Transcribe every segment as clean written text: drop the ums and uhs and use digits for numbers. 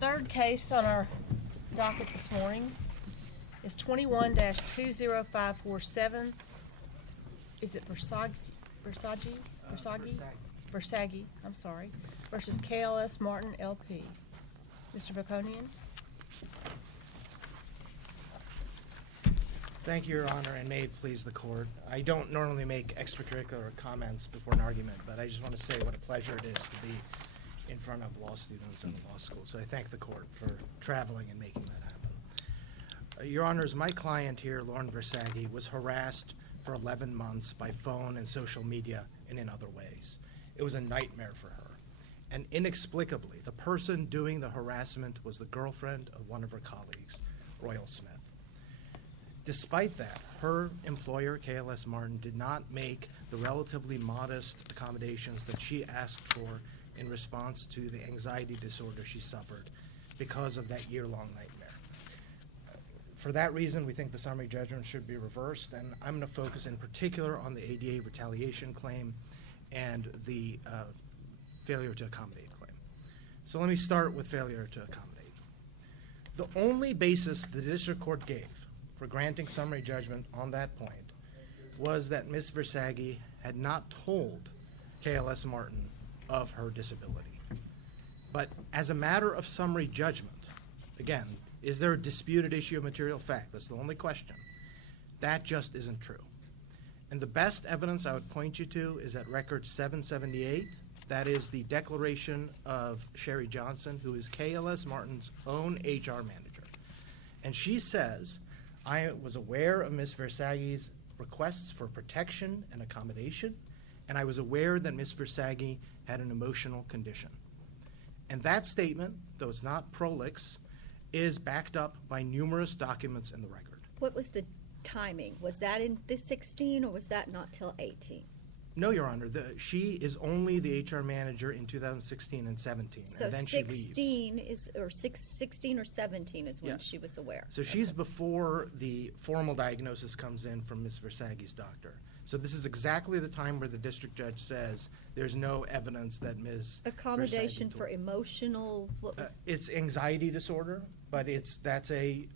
Third case on our docket this morning is 21-20547. Is it Versaggi? Versaggi, I'm sorry. Versus KLS Martin, LP. Mr. Melkonian? Thank you, Your Honor, and may it please the Court. I don't normally make extracurricular comments before an argument, but I just want to say what a pleasure it is to be in front of law students in the law school. So I thank the Court for traveling and making that happen. Your Honors, my client here, Lauren Versaggi, was harassed for 11 months by phone and social media and in other ways. It was a nightmare for her. And inexplicably, the person doing the harassment was the girlfriend of one of her colleagues, Royal Smith. Despite that, her employer, KLS Martin, did not make the relatively modest accommodations that she asked for in response to the anxiety disorder she suffered because of that year-long nightmare. For that reason, we think the summary judgment should be reversed, and I'm going to focus in particular on the ADA retaliation claim and the failure to accommodate claim. So let me start with failure to accommodate. The only basis the district court gave for granting summary judgment on that point was that Ms. Versaggi had not told KLS Martin of her disability. But as a matter of summary judgment, again, is there a disputed issue of material fact? That's the only question. That just isn't true. And the best evidence I would point you to is at record 778. That is the declaration of Sherry Johnson, who is KLS Martin's own HR manager. And she says, I was aware of Ms. Versaggi's requests for protection and accommodation, and I was aware that Ms. Versaggi had an emotional condition. And that statement, though it's not prolix, is backed up by numerous documents in the record. What was the timing? Was that in this 16 or was that not till 18? No, Your Honor. She is only the HR manager in 2016 and 17, so and then she leaves. 16 or 17 is when she was aware. So she's before the formal diagnosis comes in from Ms. Versaggi's doctor. So this is exactly the time where the district judge says there's no evidence that Ms. Accommodation Versaggi for emotional, what was? It's anxiety disorder, but that's a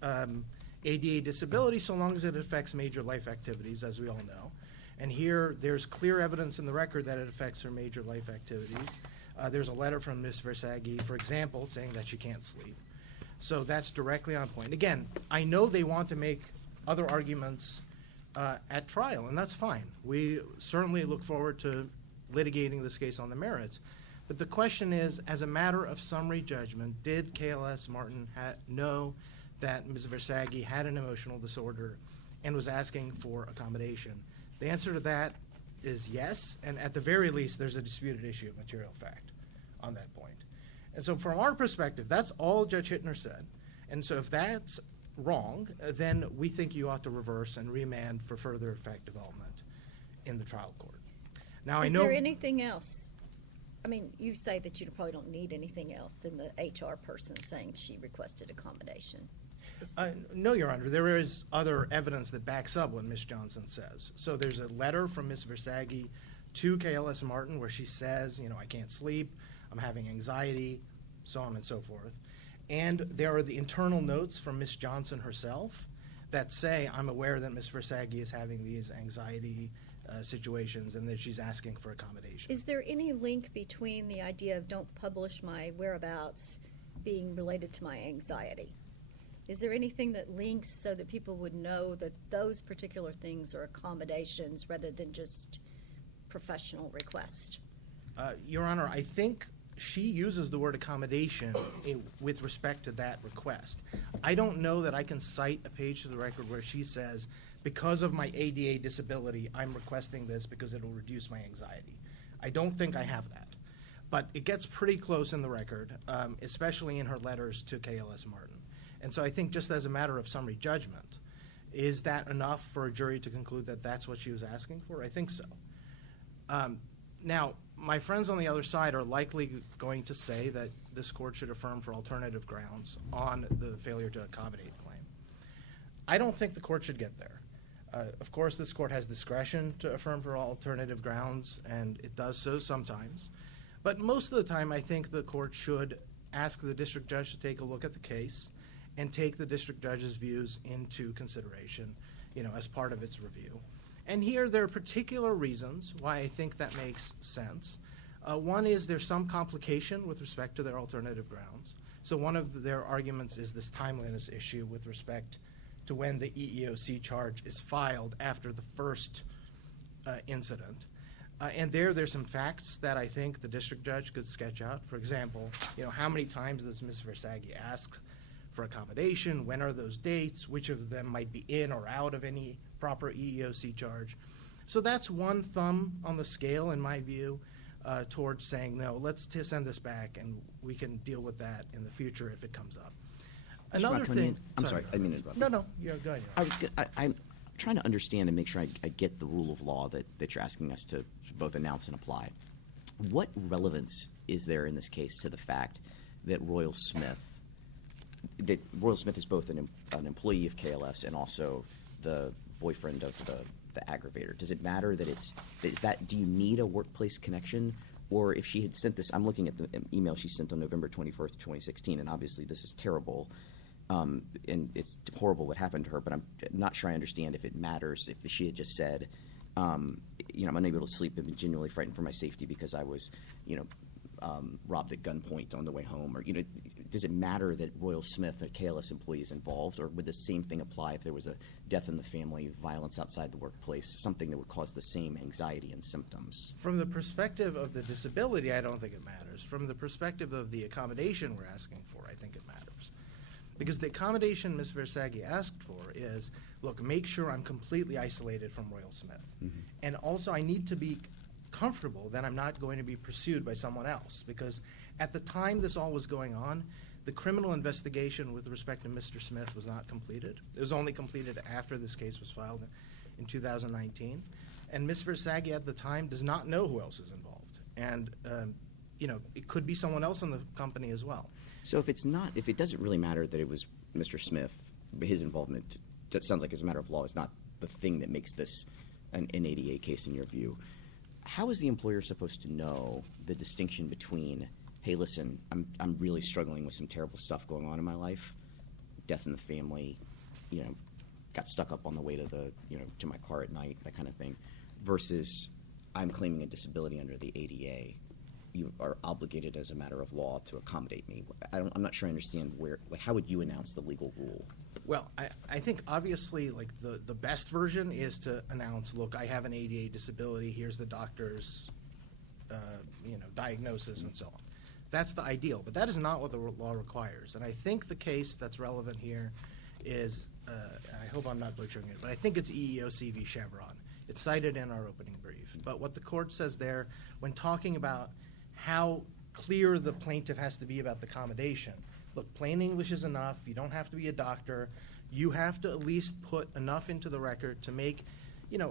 ADA disability so long as it affects major life activities, as we all know. And here, there's clear evidence in the record that it affects her major life activities. There's a letter from Ms. Versaggi, for example, saying that she can't sleep. So that's directly on point. Again, I know they want to make other arguments at trial, and that's fine. We certainly look forward to litigating this case on the merits. But the question is, as a matter of summary judgment, did KLS Martin know that Ms. Versaggi had an emotional disorder and was asking for accommodation? The answer to that is yes, and at the very least, there's a disputed issue of material fact on that point. And so from our perspective, that's all Judge Hittner said. And so if that's wrong, then we think you ought to reverse and remand for further fact development in the trial court. Now, Is there anything else? I mean, you say that you probably don't need anything else than the HR person saying she requested accommodation. No, Your Honor. There is other evidence that backs up what Ms. Johnson says. So there's a letter from Ms. Versaggi to KLS Martin where she says, I can't sleep, I'm having anxiety, so on and so forth. And there are the internal notes from Ms. Johnson herself that say, I'm aware that Ms. Versaggi is having these anxiety situations and that she's asking for accommodation. Is there any link between the idea of don't publish my whereabouts being related to my anxiety? Is there anything that links so that people would know that those particular things are accommodations rather than just professional request? Your Honor, I think she uses the word accommodation with respect to that request. I don't know that I can cite a page to the record where she says, because of my ADA disability, I'm requesting this because it will reduce my anxiety. I don't think I have that. But it gets pretty close in the record, especially in her letters to KLS Martin. And so I think just as a matter of summary judgment, is that enough for a jury to conclude that that's what she was asking for? I think so. Now, my friends on the other side are likely going to say that this court should affirm for alternative grounds on the failure to accommodate claim. I don't think the court should get there. Of course, this court has discretion to affirm for alternative grounds, and it does so sometimes. But most of the time, I think the court should ask the district judge to take a look at the case and take the district judge's views into consideration, as part of its review. And here there are particular reasons why I think that makes sense. One is there's some complication with respect to their alternative grounds. So one of their arguments is this timeliness issue with respect to when the EEOC charge is filed after the first incident. And there's some facts that I think the district judge could sketch out. For example, how many times does Ms. Versaggi ask for accommodation? When are those dates? Which of them might be in or out of any proper EEOC charge? So that's one thumb on the scale, in my view, towards saying, no, let's send this back and we can deal with that in the future if it comes up. Another thing. I'm sorry, I didn't mean to interrupt. No, yeah, go ahead. I'm trying to understand and make sure I get the rule of law that you're asking us to both announce and apply. What relevance is there in this case to the fact that Royal Smith is both an employee of KLS and also the boyfriend of the aggravator? Does it matter that do you need a workplace connection? Or if she had sent this, I'm looking at the email she sent on November 21st, 2016, and obviously this is terrible. And it's horrible what happened to her, but I'm not sure I understand if it matters if she had just said, I'm unable to sleep and been genuinely frightened for my safety because I was, robbed at gunpoint on the way home. Or, does it matter that Royal Smith, a KLS employee, is involved? Or would the same thing apply if there was a death in the family, violence outside the workplace, something that would cause the same anxiety and symptoms? From the perspective of the disability, I don't think it matters. From the perspective of the accommodation we're asking for, I think it matters. Because the accommodation Ms. Versaggi asked for is, look, make sure I'm completely isolated from Royal Smith. Mm-hmm. And also I need to be comfortable that I'm not going to be pursued by someone else. Because at the time this all was going on, the criminal investigation with respect to Mr. Smith was not completed. It was only completed after this case was filed in 2019. And Ms. Versaggi at the time does not know who else is involved. And, it could be someone else in the company as well. So if it doesn't really matter that it was Mr. Smith, his involvement, that sounds like as a matter of law, is not the thing that makes this an ADA case in your view. How is the employer supposed to know the distinction between, hey, listen, I'm really struggling with some terrible stuff going on in my life, death in the family, got stuck up on the way to to my car at night, that kind of thing, versus I'm claiming a disability under the ADA. You are obligated as a matter of law to accommodate me. I'm not sure I understand how would you announce the legal rule? Well, I think obviously the best version is to announce, look, I have an ADA disability, here's the doctor's diagnosis and so on. That's the ideal, but that is not what the law requires. And I think the case that's relevant here is, I hope I'm not butchering it, but I think it's EEOC v. Chevron. It's cited in our opening brief. But what the court says there, when talking about how clear the plaintiff has to be about the accommodation. Look, plain English is enough. You don't have to be a doctor. You have to at least put enough into the record to make,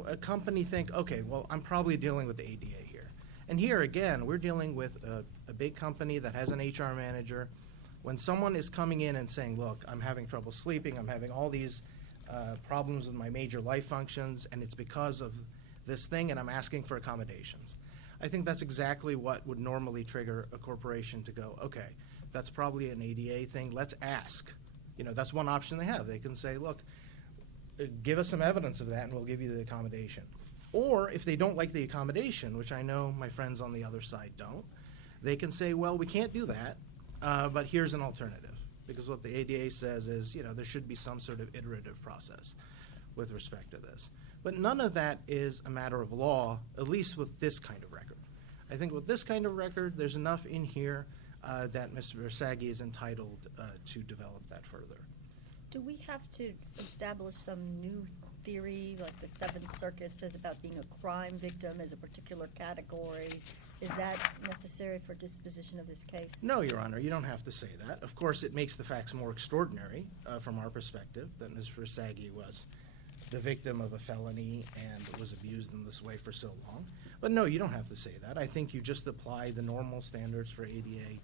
a company think, okay, well, I'm probably dealing with the ADA here. And here, again, we're dealing with a big company that has an HR manager. When someone is coming in and saying, look, I'm having trouble sleeping, I'm having all these problems with my major life functions, and it's because of this thing, and I'm asking for accommodations. I think that's exactly what would normally trigger a corporation to go, okay, that's probably an ADA thing, let's ask. That's one option they have. They can say, look, give us some evidence of that and we'll give you the accommodation. Or if they don't like the accommodation, which I know my friends on the other side don't, they can say, well, we can't do that, but here's an alternative. Because what the ADA says is, there should be some sort of iterative process with respect to this. But none of that is a matter of law, at least with this kind of record. I think with this kind of record, there's enough in here that Mr. Versaggi is entitled to develop that further. Do we have to establish some new theory, like the Seventh Circuit says about being a crime victim as a particular category? Is that necessary for disposition of this case? No, Your Honor, you don't have to say that. Of course, it makes the facts more extraordinary from our perspective that Ms. Versaggi was the victim of a felony and was abused in this way for so long. But no, you don't have to say that. I think you just apply the normal standards for ADA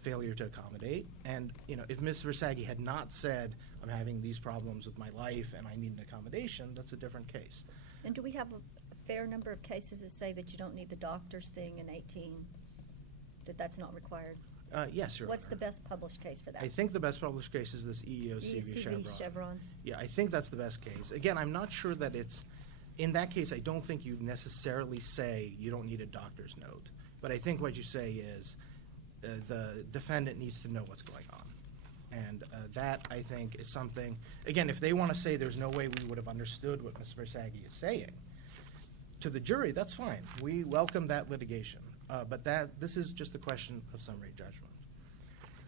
failure to accommodate. And, if Ms. Versaggi had not said, I'm having these problems with my life and I need an accommodation, that's a different case. And do we have a fair number of cases that say that you don't need the doctor's thing in 18, that's not required? Yes, Your What's Honor. the best published case for that? I think the best published case is this EEOC v. Chevron. Chevron? Yeah, I think that's the best case. Again, I'm not sure that it's, in that case, I don't think you necessarily say you don't need a doctor's note. But I think what you say is the defendant needs to know what's going on. And that, I think, is something, again, if they want to say there's no way we would have understood what Ms. Versaggi is saying, to the jury, that's fine. We welcome that litigation. But this is just a question of summary judgment.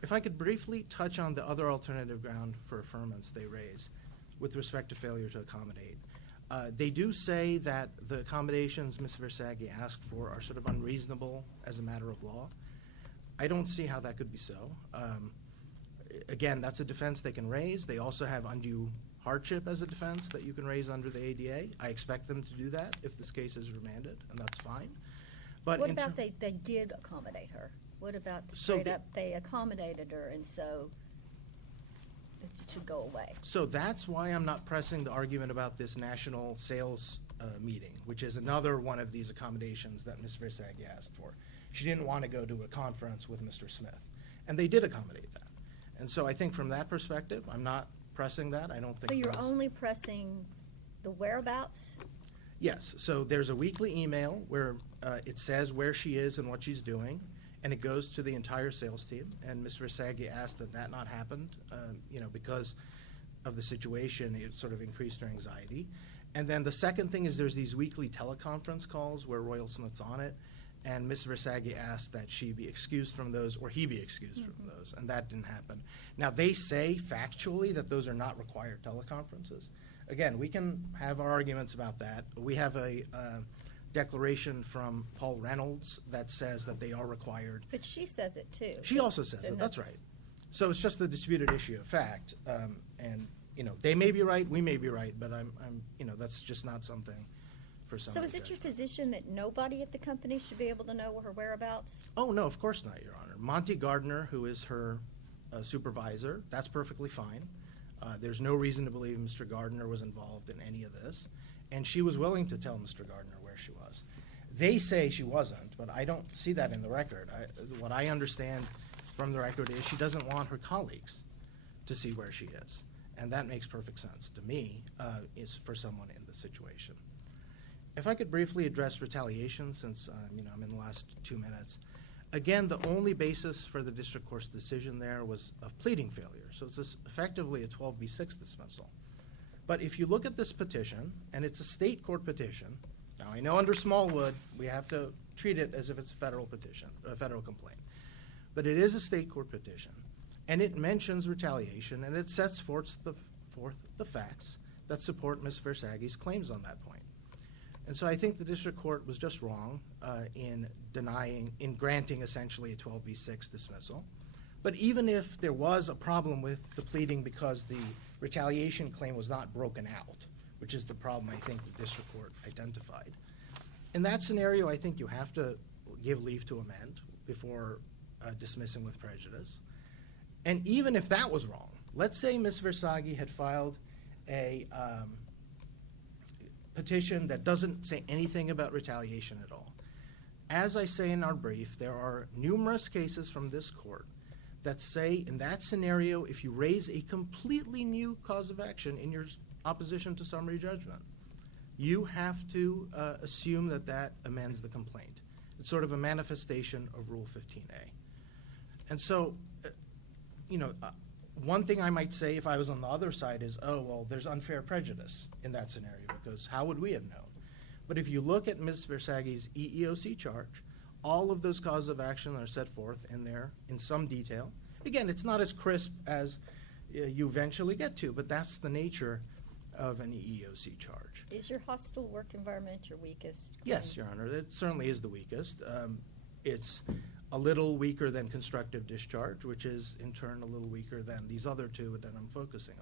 If I could briefly touch on the other alternative ground for affirmance they raise with respect to failure to accommodate. They do say that the accommodations Ms. Versaggi asked for are sort of unreasonable as a matter of law. I don't see how that could be so. Again, that's a defense they can raise. They also have undue hardship as a defense that you can raise under the ADA. I expect them to do that if this case is remanded, and that's fine. But What about they did accommodate her? What about straight up they accommodated her and so it should go away? So that's why I'm not pressing the argument about this national sales meeting, which is another one of these accommodations that Ms. Versaggi asked for. She didn't want to go to a conference with Mr. Smith, and they did accommodate that. And so I think from that perspective, I'm not pressing that. I don't think So you're that's- only pressing the whereabouts? Yes, so there's a weekly email where it says where she is and what she's doing, and it goes to the entire sales team. And Ms. Versaggi asked that that not happen, because of the situation. It sort of increased her anxiety. And then the second thing is there's these weekly teleconference calls where Royal Smith's on it, and Ms. Versaggi asked that she be excused from those or he be excused from those, and that didn't happen. Now, they say factually that those are not required teleconferences. Again, we can have our arguments about that. We have a declaration from Paul Reynolds that says that they are required. But she says it too. She also says it, that's right. So it's just the disputed issue of fact. And, they may be right, we may be right, but that's just not something for some. So is it your position that nobody at the company should be able to know her whereabouts? Oh, no, of course not, Your Honor. Monty Gardner, who is her supervisor, that's perfectly fine. There's no reason to believe Mr. Gardner was involved in any of this, and she was willing to tell Mr. Gardner where she was. They say she wasn't, but I don't see that in the record. What I understand from the record is she doesn't want her colleagues to see where she is, and that makes perfect sense to me, is for someone in this situation. If I could briefly address retaliation, since I'm in the last 2 minutes. Again, the only basis for the district court's decision there was a pleading failure. So it's effectively a 12b6 dismissal. But if you look at this petition, and it's a state court petition, now I know under Smallwood we have to treat it as if it's a federal petition, a federal complaint. But it is a state court petition, and it mentions retaliation, and it sets forth the facts that support Ms. Versaggi's claims on that point. And so I think the district court was just wrong in granting essentially a 12b6 dismissal. But even if there was a problem with the pleading because the retaliation claim was not broken out, which is the problem I think the district court identified, in that scenario I think you have to give leave to amend before dismissing with prejudice. And even if that was wrong, let's say Ms. Versaggi had filed a petition that doesn't say anything about retaliation at all. As I say in our brief, there are numerous cases from this court that say in that scenario, if you raise a completely new cause of action in your opposition to summary judgment, you have to assume that that amends the complaint. It's sort of a manifestation of Rule 15a. And so, one thing I might say if I was on the other side is, oh, well, there's unfair prejudice in that scenario because how would we have known? But if you look at Ms. Versaggi's EEOC charge, all of those causes of action are set forth in there in some detail. Again, it's not as crisp as you eventually get to, but that's the nature of an EEOC charge. Is your hostile work environment your weakest? Yes, Your Honor, it certainly is the weakest. It's a little weaker than constructive discharge, which is in turn a little weaker than these other two that I'm focusing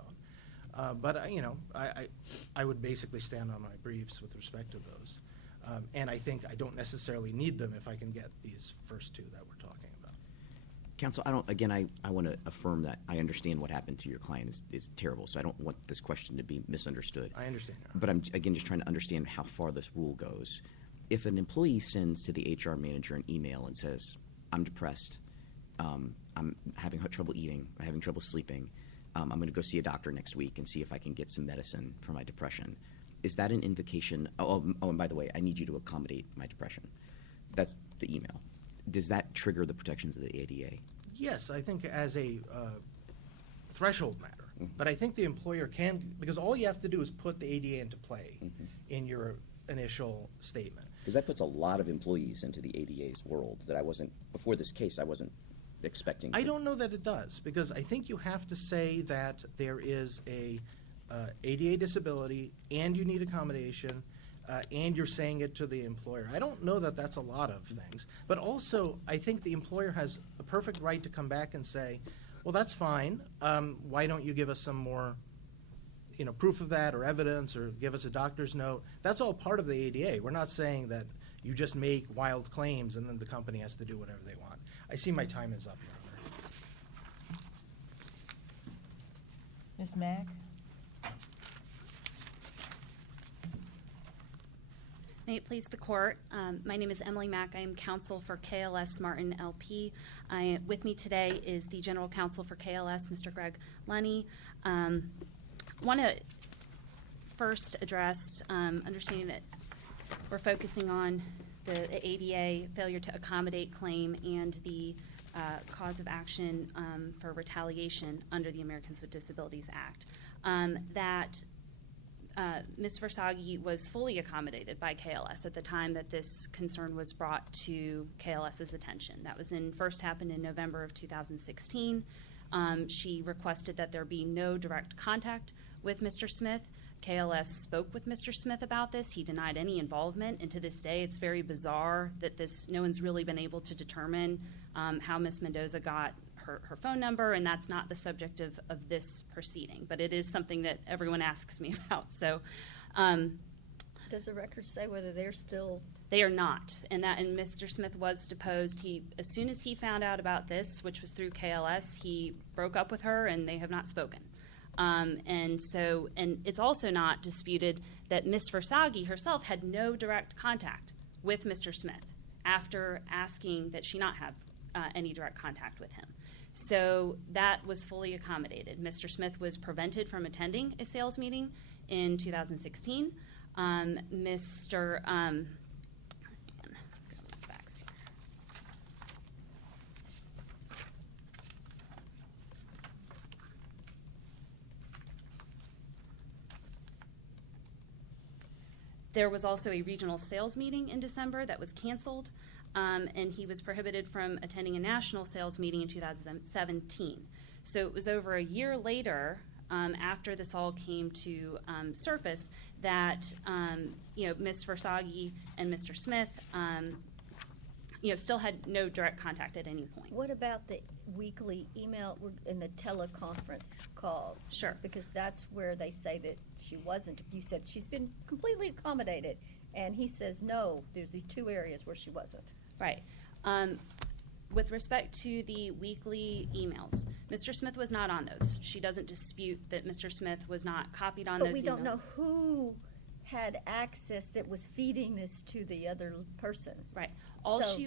on. But I would basically stand on my briefs with respect to those. And I think I don't necessarily need them if I can get these first two that we're talking about. Counsel, I want to affirm that I understand what happened to your client is terrible, so I don't want this question to be misunderstood. I understand, Your Honor. But I'm, again, just trying to understand how far this rule goes. If an employee sends to the HR manager an email and says, I'm depressed, I'm having trouble eating, I'm having trouble sleeping. I'm going to go see a doctor next week and see if I can get some medicine for my depression. Is that an invocation? And by the way, I need you to accommodate my depression. That's the email. Does that trigger the protections of the ADA? Yes, I think as a threshold matter. But I think the employer can, because all you have to do is put the ADA into play in your initial statement. Because that puts a lot of employees into the ADA's world that I wasn't, before this case, I wasn't expecting. I don't know that it does, because I think you have to say that there is a ADA disability and you need accommodation, and you're saying it to the employer. I don't know that that's a lot of things. But also, I think the employer has a perfect right to come back and say, well, that's fine. Why don't you give us some more proof of that or evidence, or give us a doctor's note? That's all part of the ADA. We're not saying that you just make wild claims and then the company has to do whatever they want. I see my time is up, Your Honor. Ms. Mack? May it please the court. My name is Emily Mack. I am counsel for KLS Martin LP. With me today is the general counsel for KLS, Mr. Greg Lunny. I want to first address, understanding that we're focusing on the ADA failure to accommodate claim and the cause of action for retaliation under the Americans with Disabilities Act. That Ms. Versaggi was fully accommodated by KLS at the time that this concern was brought to KLS's attention. That first happened in November of 2016. She requested that there be no direct contact with Mr. Smith. KLS spoke with Mr. Smith about this. He denied any involvement, and to this day it's very bizarre that no one's really been able to determine how Ms. Mendoza got her phone number, and that's not the subject of this proceeding, but it is something that everyone asks me about. So, Does the record say whether they're still? They are not, and Mr. Smith was deposed. As soon as he found out about this, which was through KLS, he broke up with her, and they have not spoken. And it's also not disputed that Ms. Versaggi herself had no direct contact with Mr. Smith after asking that she not have any direct contact with him. So that was fully accommodated. Mr. Smith was prevented from attending a sales meeting in 2016. There was also a regional sales meeting in December that was canceled, and he was prohibited from attending a national sales meeting in 2017. So it was over a year later, after this all came to surface, that Ms. Versaggi and Mr. Smith still had no direct contact at any point. What about the weekly email and the teleconference calls? Sure. Because that's where they say that she wasn't. You said she's been completely accommodated, and he says no, there's these two areas where she wasn't. Right. With respect to the weekly emails, Mr. Smith was not on those. She doesn't dispute that Mr. Smith was not copied on those emails. But we don't know who had access that was feeding this to the other person. Right.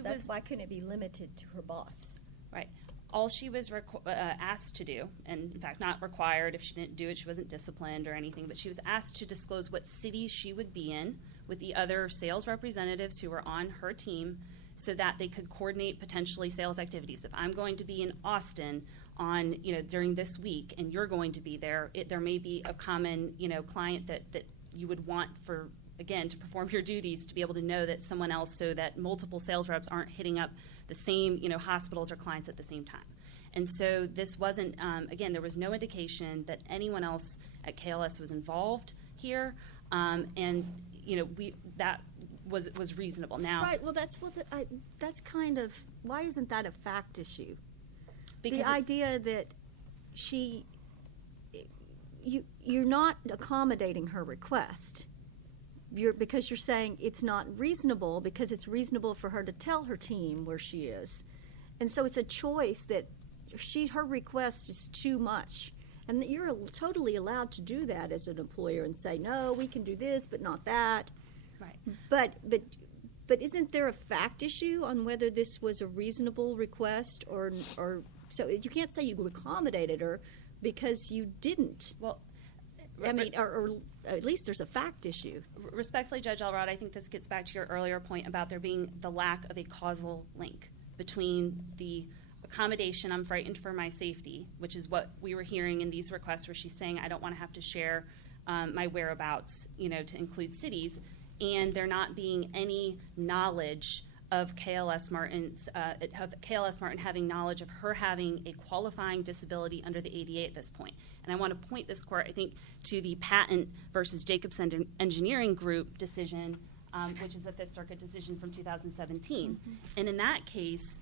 That's why couldn't it be limited to her boss? Right. All she was asked to do, and in fact not required, if she didn't do it, she wasn't disciplined or anything, but she was asked to disclose what cities she would be in with the other sales representatives who were on her team so that they could coordinate potentially sales activities. If I'm going to be in Austin during this week and you're going to be there, there may be a common client that you would want for, again, to perform your duties, to be able to know that someone else, so that multiple sales reps aren't hitting up the same hospitals or clients at the same time. And so this wasn't, again, there was no indication that anyone else at KLS was involved here, and that was reasonable. Now, right. Well, that's kind of, why isn't that a fact issue? Because the idea that you're not accommodating her request. Because you're saying it's not reasonable, because it's reasonable for her to tell her team where she is. And so it's a choice that her request is too much. And that you're totally allowed to do that as an employer and say, no, we can do this, but not that. right. But But isn't there a fact issue on whether this was a reasonable request or so you can't say you accommodated her because you didn't. Well, I mean, or at least there's a fact issue. respectfully, Judge Elrod, I think this gets back to your earlier point about there being the lack of a causal link between the accommodation, I'm frightened for my safety, which is what we were hearing in these requests where she's saying I don't want to have to share my whereabouts, to include cities, and there not being any knowledge of KLS Martin having knowledge of her having a qualifying disability under the ADA at this point. And I want to point this court, I think, to the Patent versus Jacobson Engineering Group decision, which is a Fifth Circuit decision from 2017. Mm-hmm. And in that case,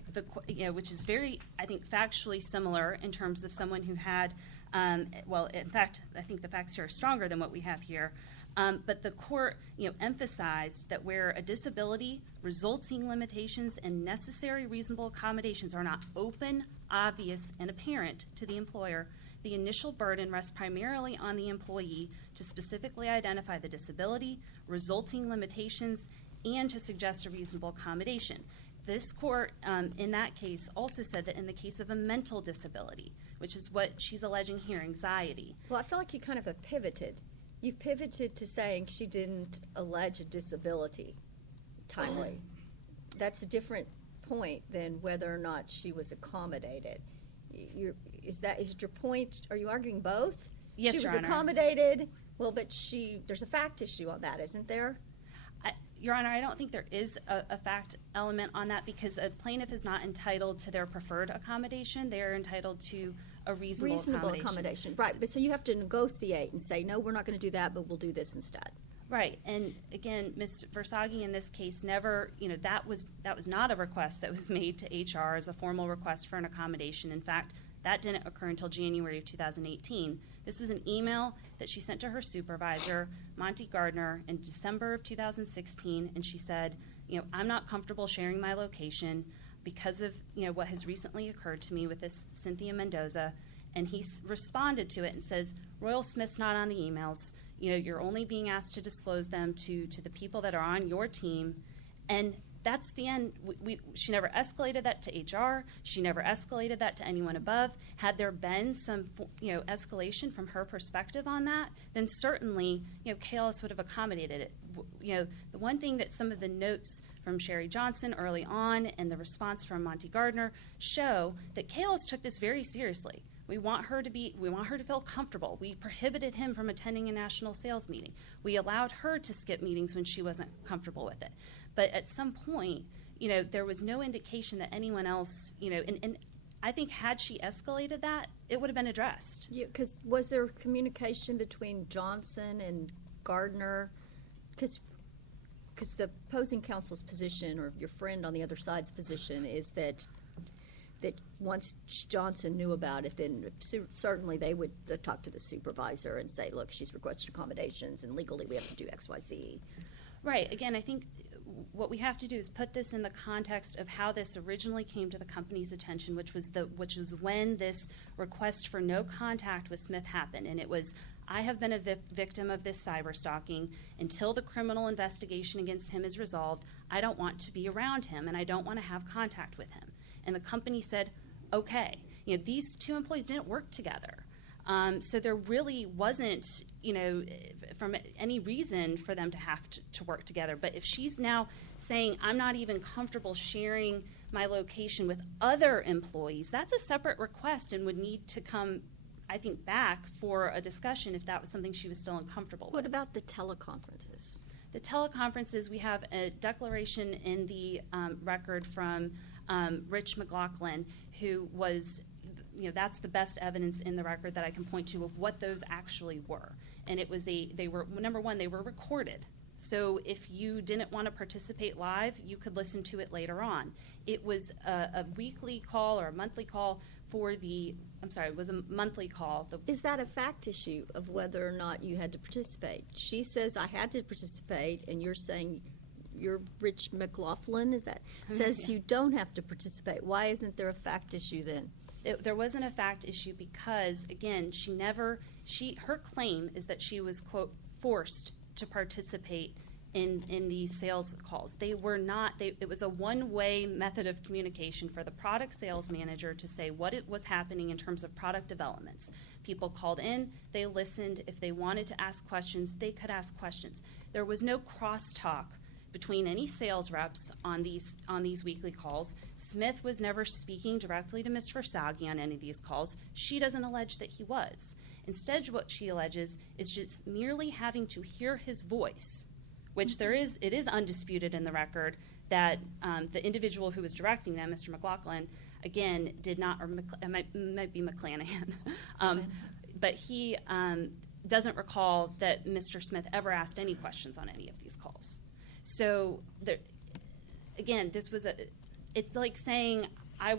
which is very, I think, factually similar in terms of someone who had, in fact, I think the facts here are stronger than what we have here. But the court, emphasized that where a disability, resulting limitations, and necessary reasonable accommodations are not open, obvious, and apparent to the employer, the initial burden rests primarily on the employee to specifically identify the disability, resulting limitations, and to suggest a reasonable accommodation. This court, in that case, also said that in the case of a mental disability, which is what she's alleging here, anxiety. Well, I feel like you kind of have pivoted. You've pivoted to saying she didn't allege a disability timely. That's a different point than whether or not she was accommodated. Is it your point? Are you arguing both? Yes, she Your was Honor. Accommodated. Well, but there's a fact issue on that, isn't there? Your Honor, I don't think there is a fact element on that because a plaintiff is not entitled to their preferred accommodation. They are entitled to a reasonable accommodation. Right, but so you have to negotiate and say, no, we're not going to do that, but we'll do this instead. Right, and again, Ms. Versaggi in this case never, that was not a request that was made to HR as a formal request for an accommodation. In fact, that didn't occur until January of 2018. This was an email that she sent to her supervisor, Monty Gardner, in December of 2016, and she said, I'm not comfortable sharing my location because of what has recently occurred to me with this Cynthia Mendoza, and he responded to it and says, Royal Smith's not on the emails. You're only being asked to disclose them to the people that are on your team, and that's the end. She never escalated that to HR. She never escalated that to anyone above. Had there been some, escalation from her perspective on that, then certainly, KLS would have accommodated it. The one thing that some of the notes from Sherry Johnson early on and the response from Monty Gardner show that KLS took this very seriously. We want her to feel comfortable. We prohibited him from attending a national sales meeting. We allowed her to skip meetings when she wasn't comfortable with it. But at some point, there was no indication that anyone else, and I think had she escalated that, it would have been addressed. Because was there communication between Johnson and Gardner? Because the opposing counsel's position, or your friend on the other side's position, is that once Johnson knew about it, then certainly they would talk to the supervisor and say, look, she's requested accommodations, and legally we have to do X, Y, Z. Right. Again, I think what we have to do is put this in the context of how this originally came to the company's attention, which was when this request for no contact with Smith happened, and it was, I have been a victim of this cyber stalking. Until the criminal investigation against him is resolved, I don't want to be around him, and I don't want to have contact with him. And the company said, okay. These two employees didn't work together. So there really wasn't, from any reason for them to have to work together. But if she's now saying, I'm not even comfortable sharing my location with other employees, that's a separate request and would need to come, I think, back for a discussion if that was something she was still uncomfortable with. What about the teleconferences? The teleconferences, we have a declaration in the record from Rich McLaughlin, who was, that's the best evidence in the record that I can point to of what those actually were. And it was number one, they were recorded. So if you didn't want to participate live, you could listen to it later on. It was a weekly call or a monthly call it was a monthly call. Is that a fact issue of whether or not you had to participate? She says, I had to participate, and you're saying, you're Rich McLaughlin, says you don't have to participate. Why isn't there a fact issue then? There wasn't a fact issue because, again, her claim is that she was, quote, forced to participate in these sales calls. They were not, it was a one-way method of communication for the product sales manager to say what it was happening in terms of product developments. People called in, they listened. If they wanted to ask questions, they could ask questions. There was no crosstalk between any sales reps on these weekly calls. Smith was never speaking directly to Ms. Versaggi on any of these calls. She doesn't allege that he was. Instead, what she alleges is just merely having to hear his voice, which it is undisputed in the record that the individual who was directing them, Mr. McLaughlin, again, did not, or it might be McClanahan, but he doesn't recall that Mr. Smith ever asked any questions on any of these calls. So, again, it's like saying I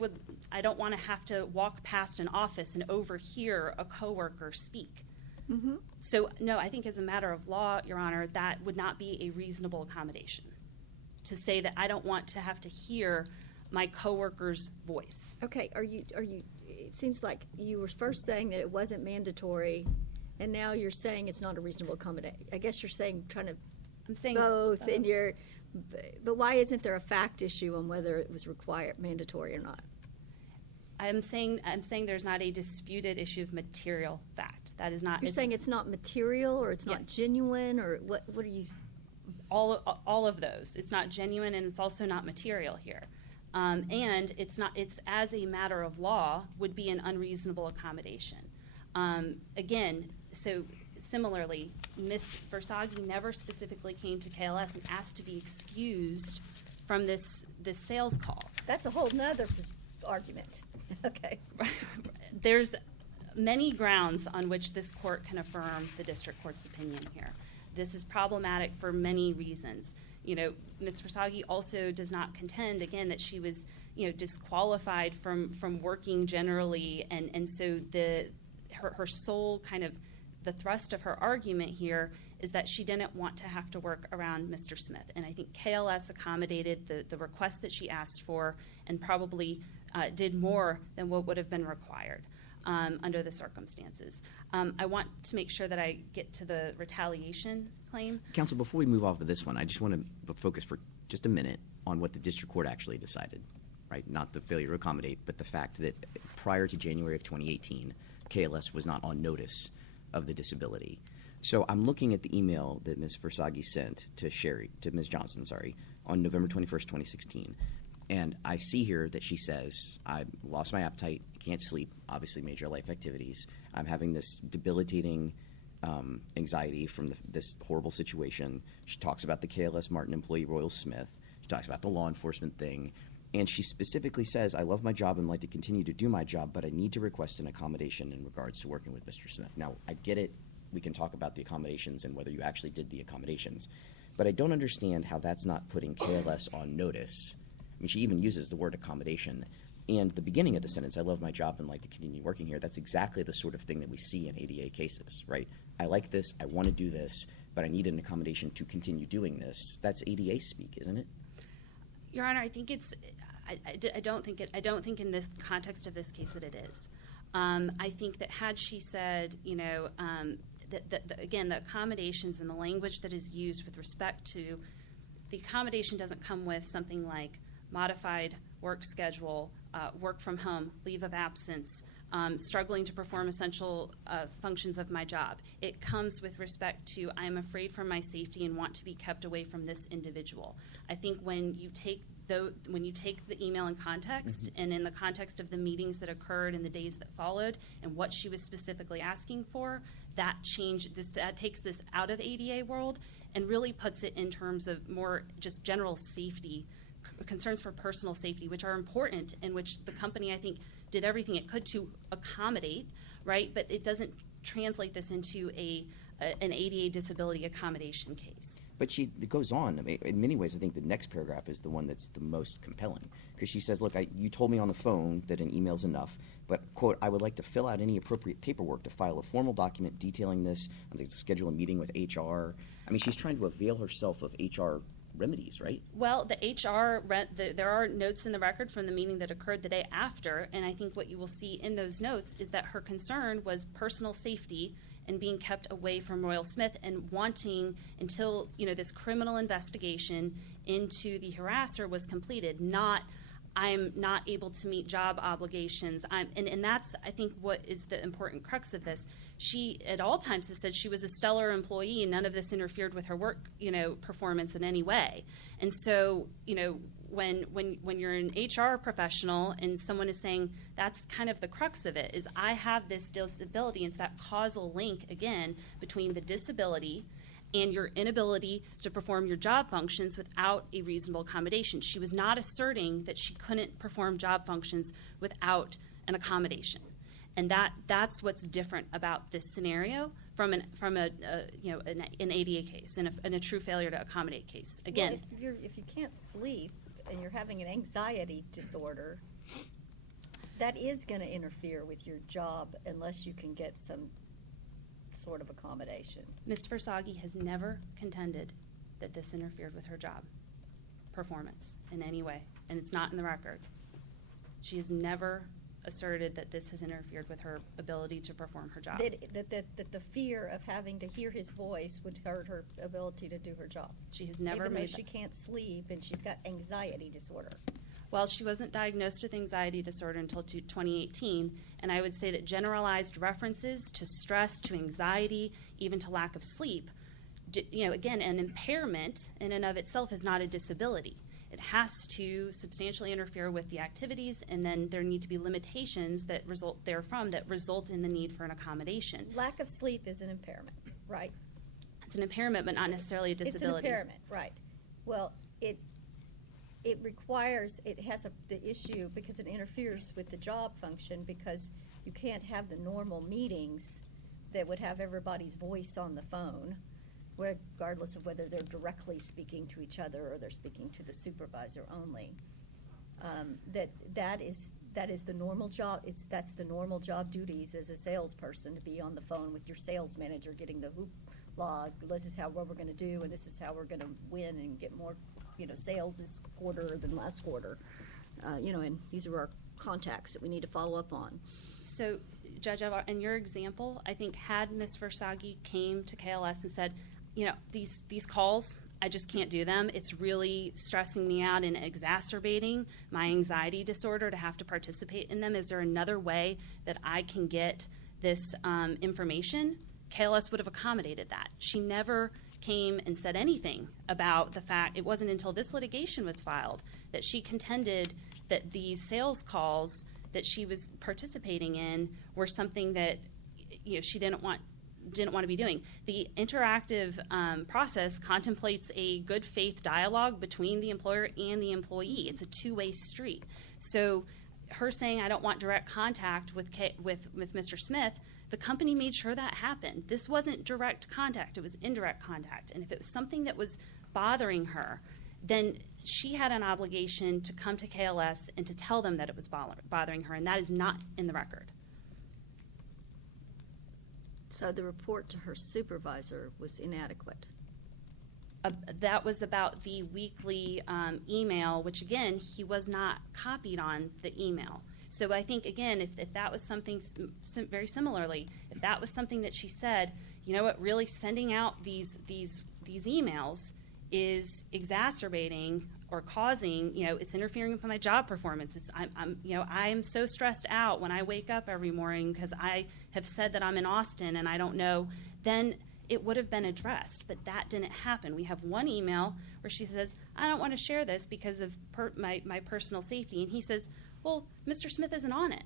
don't want to have to walk past an office and overhear a coworker speak. Mm-hmm. So, no, I think as a matter of law, Your Honor, that would not be a reasonable accommodation to say that I don't want to have to hear my coworker's voice. Okay, are you, it seems like you were first saying that it wasn't mandatory, and now you're saying it's not a reasonable accommodation. I guess you're saying, I'm saying both, and but why isn't there a fact issue on whether it was mandatory or not? I'm saying there's not a disputed issue of material fact. That is not. You're saying it's not material, or it's not Yes. genuine, or what are you? All of those. It's not genuine, and it's also not material here. And it's not. It's as a matter of law would be an unreasonable accommodation. Again, so similarly, Ms. Versaggi never specifically came to KLS and asked to be excused from this sales call. That's a whole nother argument. Okay. There's many grounds on which this court can affirm the district court's opinion here. This is problematic for many reasons. You know, Ms. Versaggi also does not contend, again, that she was, disqualified from working generally, and so her sole kind of the thrust of her argument here is that she didn't want to have to work around Mr. Smith. And I think KLS accommodated the request that she asked for and probably did more than what would have been required under the circumstances. I want to make sure that I get to the retaliation claim. Counsel, before we move off of this one, I just want to focus for just a minute on what the district court actually decided, right? Not the failure to accommodate, but the fact that prior to January of 2018, KLS was not on notice of the disability. So I'm looking at the email that Ms. Versaggi sent to Ms. Johnson, on November 21st, 2016. And I see here that she says, I lost my appetite, can't sleep, obviously major life activities. I'm having this debilitating anxiety from this horrible situation. She talks about the KLS Martin employee, Royal Smith. She talks about the law enforcement thing. And she specifically says, I love my job and like to continue to do my job, but I need to request an accommodation in regards to working with Mr. Smith. Now, I get it. We can talk about the accommodations and whether you actually did the accommodations. But I don't understand how that's not putting KLS on notice. I mean, she even uses the word accommodation. And the beginning of the sentence, I love my job and like to continue working here, that's exactly the sort of thing that we see in ADA cases, right? I like this, I want to do this, but I need an accommodation to continue doing this. That's ADA speak, isn't it? Your Honor, I think it's. I don't think in this context of this case that it is. I think that had she said, again, the accommodations and the language that is used with respect to the accommodation doesn't come with something like modified work schedule, work from home, leave of absence, struggling to perform essential functions of my job. It comes with respect to I am afraid for my safety and want to be kept away from this individual. I think when you take the email in context and in the context of the meetings that occurred in the days that followed and what she was specifically asking for, that takes this out of ADA world and really puts it in terms of more just general safety, concerns for personal safety, which are important and which the company, I think, did everything it could to accommodate, right? But it doesn't translate this into an ADA disability accommodation case. But it goes on. I mean, in many ways, I think the next paragraph is the one that's the most compelling. Because she says, look, you told me on the phone that an email's enough, but, quote, I would like to fill out any appropriate paperwork to file a formal document detailing this. I'd like to schedule a meeting with HR. I mean, she's trying to avail herself of HR remedies, right? Well, the HR, there are notes in the record from the meeting that occurred the day after, and I think what you will see in those notes is that her concern was personal safety and being kept away from Royal Smith and wanting until, this criminal investigation into the harasser was completed, not I'm not able to meet job obligations. And that's, I think, what is the important crux of this. She, at all times, has said she was a stellar employee and none of this interfered with her work, performance in any way. And so, when you're an HR professional and someone is saying that's kind of the crux of it, is I have this disability, it's that causal link, again, between the disability and your inability to perform your job functions without a reasonable accommodation. She was not asserting that she couldn't perform job functions without an accommodation. And that's what's different about this scenario from an ADA case and a true failure to accommodate case. Again, well, if you can't sleep and you're having an anxiety disorder, that is going to interfere with your job unless you can get some sort of accommodation. Ms. Versaggi has never contended that this interfered with her job performance in any way, and it's not in the record. She has never asserted that this has interfered with her ability to perform her job. That the fear of having to hear his voice would hurt her ability to do her job. She has never even made though she can't sleep and she's got anxiety disorder. Well, she wasn't diagnosed with anxiety disorder until 2018, and I would say that generalized references to stress, to anxiety, even to lack of sleep, again, an impairment in and of itself is not a disability. It has to substantially interfere with the activities, and then there need to be limitations that result therefrom that result in the need for an accommodation. Lack of sleep is an impairment, right? It's an impairment, but not necessarily a disability. It's an impairment, right. Well, it requires, the issue because it interferes with the job function, because you can't have the normal meetings that would have everybody's voice on the phone, regardless of whether they're directly speaking to each other or they're speaking to the supervisor only. That is the normal job. That's the normal job duties as a salesperson, to be on the phone with your sales manager, getting the hoopla. This is what we're going to do, and this is how we're going to win and get more, sales this quarter than last quarter. And these are our contacts that we need to follow up on. So, Judge, in your example, I think had Ms. Versaggi came to KLS and said, these calls, I just can't do them. It's really stressing me out and exacerbating my anxiety disorder to have to participate in them. Is there another way that I can get this information? KLS would have accommodated that. She never came and said anything about the fact, it wasn't until this litigation was filed that she contended that these sales calls that she was participating in were something that she didn't want to be doing. The interactive process contemplates a good faith dialogue between the employer and the employee. It's a two-way street. So her saying, I don't want direct contact with Mr. Smith, the company made sure that happened. This wasn't direct contact, it was indirect contact. And if it was something that was bothering her, then she had an obligation to come to KLS and to tell them that it was bothering her, and that is not in the record. So the report to her supervisor was inadequate. That was about the weekly email, which, again, he was not copied on the email. So I think, again, if that was something very similarly, if that was something that she said, really sending out these emails is exacerbating or causing, it's interfering with my job performance. I'm so stressed out when I wake up every morning because I have said that I'm in Austin and I don't know, then it would have been addressed. But that didn't happen. We have one email where she says, I don't want to share this because of my personal safety. And he says, well, Mr. Smith isn't on it.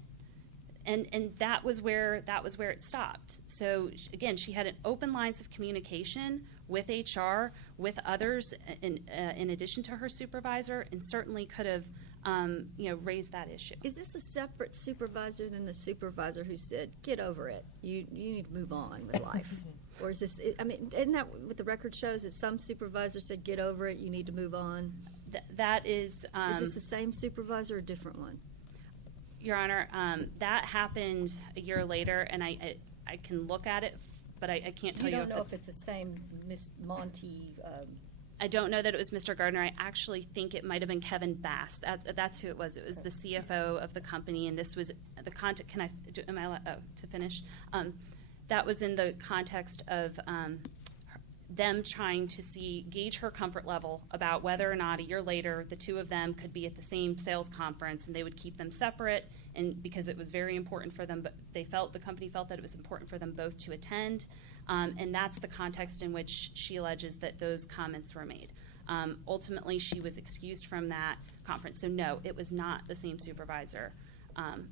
And that was where it stopped. So, again, she had an open lines of communication with HR, with others, in addition to her supervisor, and certainly could have, raised that issue. Is this a separate supervisor than the supervisor who said, get over it, you need to move on with life? Or is this, isn't that what the record shows, that some supervisor said, get over it, you need to move on? That is... is this the same supervisor or a different one? Your Honor, that happened a year later, and I can look at it, but I can't tell you. You don't know if it's the same Miss Monty? I don't know that it was Mr. Gardner. I actually think it might have been Kevin Bass. That's who it was. It was the CFO of the company, and this was the contact. Am I allowed to finish? That was in the context of them trying to gauge her comfort level about whether or not a year later the two of them could be at the same sales conference, and they would keep them separate, and because it was very important for them, but the company felt that it was important for them both to attend, and that's the context in which she alleges that those comments were made. Ultimately, she was excused from that conference, so no, it was not the same supervisor,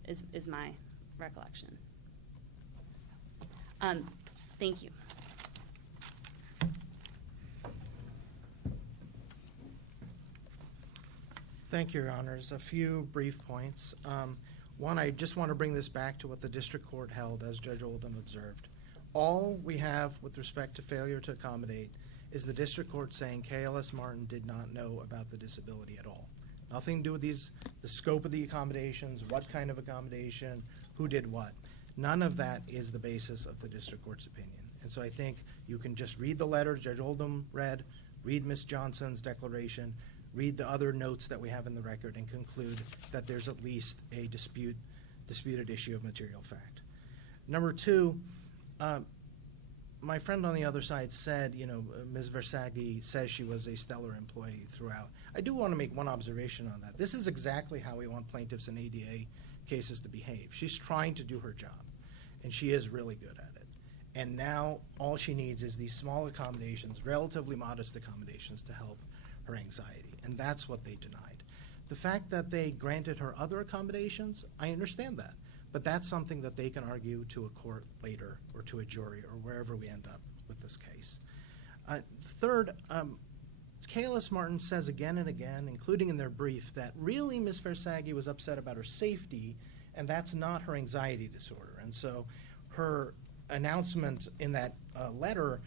is my recollection. Thank you. Thank you, Your Honors. A few brief points. One, I just want to bring this back to what the district court held, as Judge Oldham observed. All we have with respect to failure to accommodate is the district court saying KLS Martin did not know about the disability at all. Nothing to do with the scope of the accommodations, what kind of accommodation, who did what. None of that is the basis of the district court's opinion. And so I think you can just read the letter Judge Oldham read Ms. Johnson's declaration, read the other notes that we have in the record, and conclude that there's at least a disputed issue of material fact. Number two, my friend on the other side said, Ms. Versaggi says she was a stellar employee throughout. I do want to make one observation on that. This is exactly how we want plaintiffs in ADA cases to behave. She's trying to do her job, and she is really good at it. And now all she needs is these small accommodations, relatively modest accommodations, to help her anxiety, and that's what they denied. The fact that they granted her other accommodations, I understand that, but that's something that they can argue to a court later or to a jury or wherever we end up with this case. Third, KLS Martin says again and again, including in their brief, that really Ms. Versaggi was upset about her safety, and that's not her anxiety disorder. And so her announcement in that letter,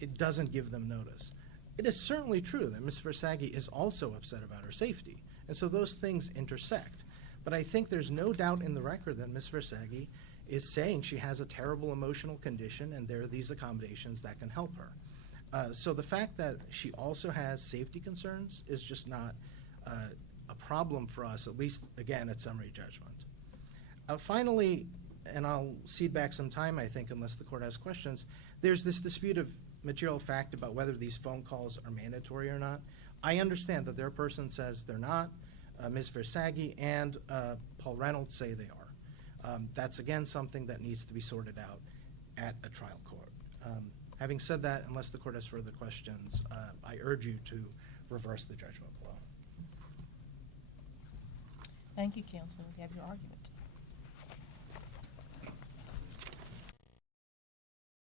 it doesn't give them notice. It is certainly true that Ms. Versaggi is also upset about her safety, and so those things intersect. But I think there's no doubt in the record that Ms. Versaggi is saying she has a terrible emotional condition, and there are these accommodations that can help her. So the fact that she also has safety concerns is just not a problem for us, at least, again, at summary judgment. Finally, and I'll cede back some time, I think, unless the court has questions, there's this dispute of material fact about whether these phone calls are mandatory or not. I understand that their person says they're not. Ms. Versaggi and Paul Reynolds say they are. That's, again, something that needs to be sorted out at a trial court. Having said that, unless the court has further questions, I urge you to reverse the judgment below. Thank you, counsel. You have your argument.